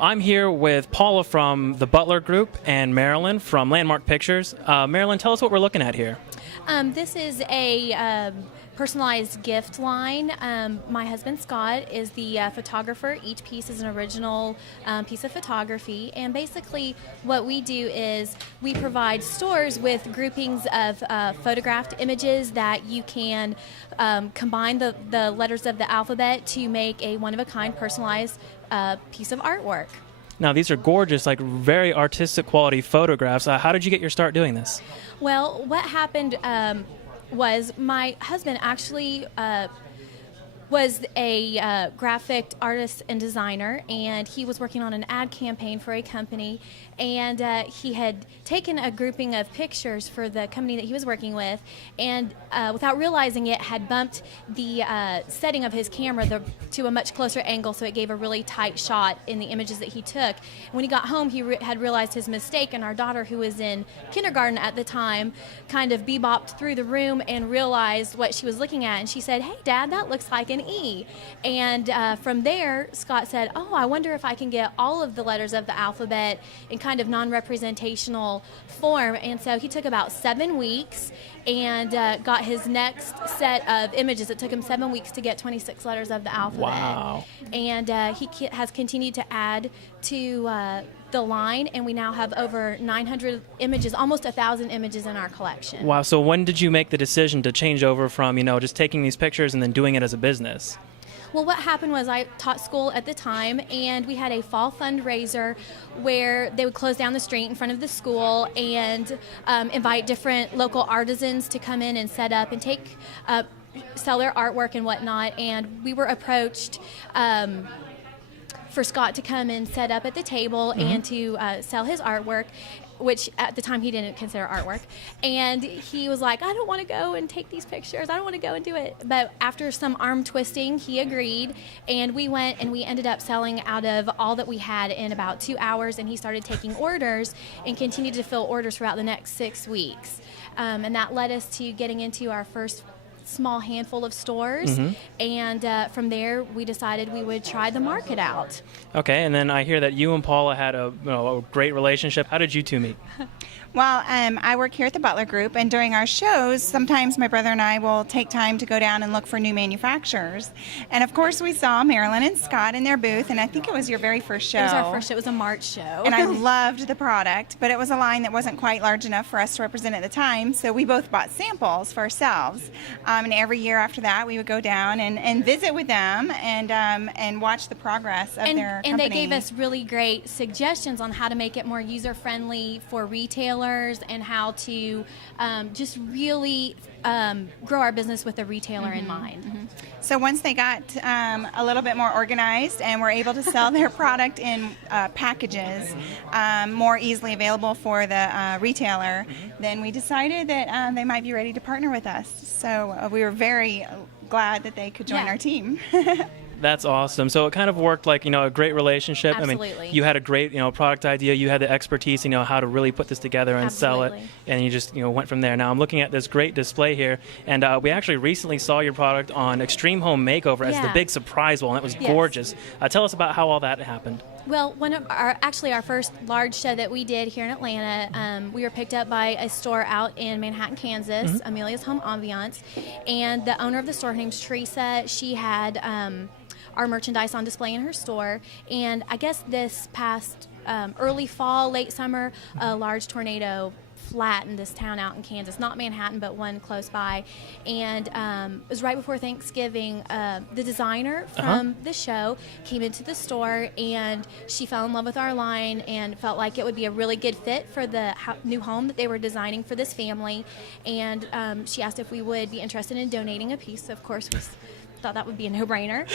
I'm here with Paula from the Butler Group and Marilyn from Landmark Pictures. Marilyn, tell us what we're looking at here. This is a personalized gift line. My husband Scott is the photographer. Each piece is an original piece of photography, and basically what we do is we provide stores with groupings of photographed images that you can combine the letters of the alphabet to make a one-of-a-kind personalized piece of artwork. Now, these are gorgeous, like very artistic quality photographs. How did you get your start doing this? Well, what happened was my husband actually was a graphic artist and designer, and he was working on an ad campaign for a company, and he had taken a grouping of pictures for the company that he was working with, and without realizing it, had bumped the setting of his camera to a much closer angle, so it gave a really tight shot in the images that he took. When he got home, he had realized his mistake, and our daughter, who was in kindergarten at the time, kind of bebopped through the room and realized what she was looking at, and she said, "Hey, Dad, that looks like an E." And from there, Scott said, "Oh, I wonder if I can get all of the letters of the alphabet in kind of non-representational form." And so he took about 7 weeks and got his next set of images. It took him 7 weeks to get 26 letters of the alphabet. Wow. And he has continued to add to the line, and we now have over 900 images, almost 1,000 images in our collection. Wow. So when did you make the decision to change over from, just taking these pictures and then doing it as a business? Well, what happened was I taught school at the time, and we had a fall fundraiser where they would close down the street in front of the school and invite different local artisans to come in and set up and sell their artwork and whatnot. And we were approached for Scott to come and set up at the table and to sell his artwork, which at the time he didn't consider artwork. And he was like, "I don't want to go and take these pictures. I don't want to go and do it." But after some arm twisting, he agreed, and we went and we ended up selling out of all that we had in about 2 hours, and he started taking orders and continued to fill orders throughout the next 6 weeks. And that led us to getting into our first small handful of stores, and from there we decided we would try the market out. Okay, and then I hear that you and Paula had a great relationship. How did you two meet? Well, I work here at the Butler Group, and during our shows, sometimes my brother and I will take time to go down and look for new manufacturers. And of course, we saw Marilyn and Scott in their booth, and I think it was your very first show. It was our first show. It was a March show. And I loved the product, but it was a line that wasn't quite large enough for us to represent at the time, so we both bought samples for ourselves. And every year after that, we would go down and visit with them and watch the progress of their company. And they gave us really great suggestions on how to make it more user-friendly for retailers and how to just really grow our business with the retailer in mind. So once they got a little bit more organized and were able to sell their product in packages more easily available for the retailer, then we decided that they might be ready to partner with us. So we were very glad that they could join our team. That's awesome. So it kind of worked like, a great relationship. Absolutely. I mean, you had a great, product idea. You had the expertise, how to really put this together and sell it. And you just, went from there. Now I'm looking at this great display here. And we actually recently saw your product on Extreme Home Makeover as the big surprise wall. And it was gorgeous. Tell us about how all that happened. Well, one of our first large show that we did here in Atlanta, we were picked up by a store out in Manhattan, Kansas, Amelia's Home Ambiance, and the owner of the store, her name's Teresa. She had our merchandise on display in her store, and I guess this past early fall, late summer, a large tornado flattened this town out in Kansas, not Manhattan, but one close by. And it was right before Thanksgiving. The designer from the show came into the store, and she fell in love with our line and felt like it would be a really good fit for the new home that they were designing for this family. And she asked if we would be interested in donating a piece. Of course, we thought that would be a no-brainer.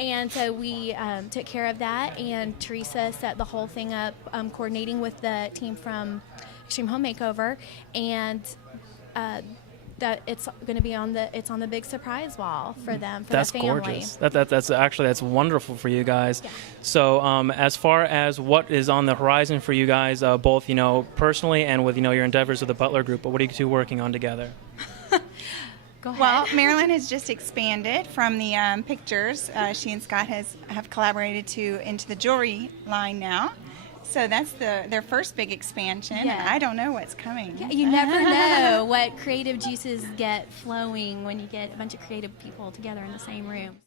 And so we took care of that, and Teresa set the whole thing up, coordinating with the team from Extreme Home Makeover, and that it's going to be on the big surprise wall for them, for that's the family. Gorgeous. That's wonderful for you guys. Yeah. So as far as what is on the horizon for you guys, both personally and with your endeavors with the Butler Group, but what are you two working on together? Go ahead. Well, Marilyn has just expanded from the pictures. She and Scott have collaborated into the jewelry line now. So that's their first big expansion. Yeah. And I don't know what's coming. Yeah, you never know what creative juices get flowing when you get a bunch of creative people together in the same room.